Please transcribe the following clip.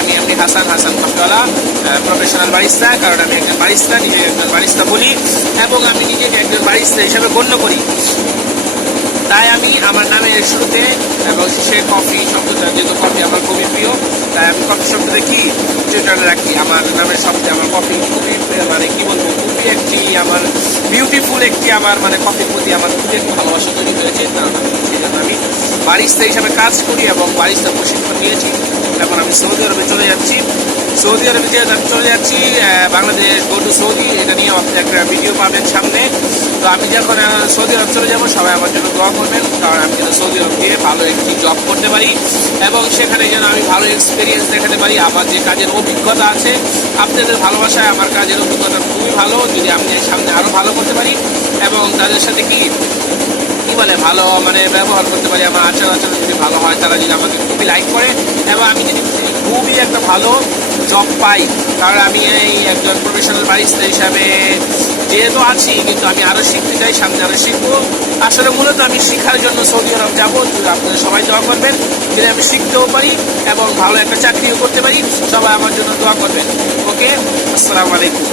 আমি Hasan কফিওয়ালা, professional barista. কারণ আমি একজন বারিস্তা, নিজে একজন বারিস্তা বলি এবং আমি নিজেকে একজন বারিস্তা হিসেবে গণ্য করি। তাই আমি আমার নামের শুরুতে এবং শেষে কফি শব্দটা, যেহেতু কফি আমার খুবই প্রিয়, তাই আমি কফি শব্দটা কি টিউটারে রাখি। আমার নামের শব্দে আমার কফি খুবই মানে কি বলবো, খুবই একটি আমার বিউটিফুল একটি আমার মানে কফির প্রতি আমার খুবই একটি ভালোবাসা তৈরি হয়েছে। সেই জন্য আমি বারিস্তা হিসাবে কাজ করি এবং বারিস্তা প্রশিক্ষণ নিয়েছি। এখন আমি সৌদি আরবে চলে যাচ্ছি। সৌদি আরবে যেহেতু আমি চলে যাচ্ছি, বাংলাদেশ গো টু সৌদি, এটা নিয়ে আপনি একটা ভিডিও পাবেন সামনে। তো আমি যখন সৌদি আরব চলে যাবো, সবাই আমার জন্য দোয়া করবেন, কারণ আমি যেন সৌদি আরব গিয়ে ভালো একটি জব করতে পারি এবং সেখানে যেন আমি ভালো এক্সপিরিয়েন্স দেখাতে পারি। আমার যে কাজের অভিজ্ঞতা আছে, আপনাদের ভালোবাসায় আমার কাজের অভিজ্ঞতা খুবই ভালো। যদি আমি সামনে আরও ভালো করতে পারি এবং তাদের সাথে কি মানে ভালো মানে ব্যবহার করতে পারি, আমার আচার যদি ভালো হয়, তারা যদি আমাকে খুবই লাইক করে এবং আমি যদি খুবই একটা ভালো জব পাই। কারণ আমি এই একজন প্রফেশনাল বারিস্তা হিসাবে যেহেতু আছি, কিন্তু আমি আরও শিখতে চাই, সামনে আরও শিখবো। আসলে মূলত আমি শেখার জন্য সৌদি আরব যাবো। আপনারা সবাই দোয়া করবেন যদি আমি শিখতেও পারি এবং ভালো একটা চাকরিও করতে পারি। সবাই আমার জন্য দোয়া করবেন। ওকে, আসসালামু আলাইকুম।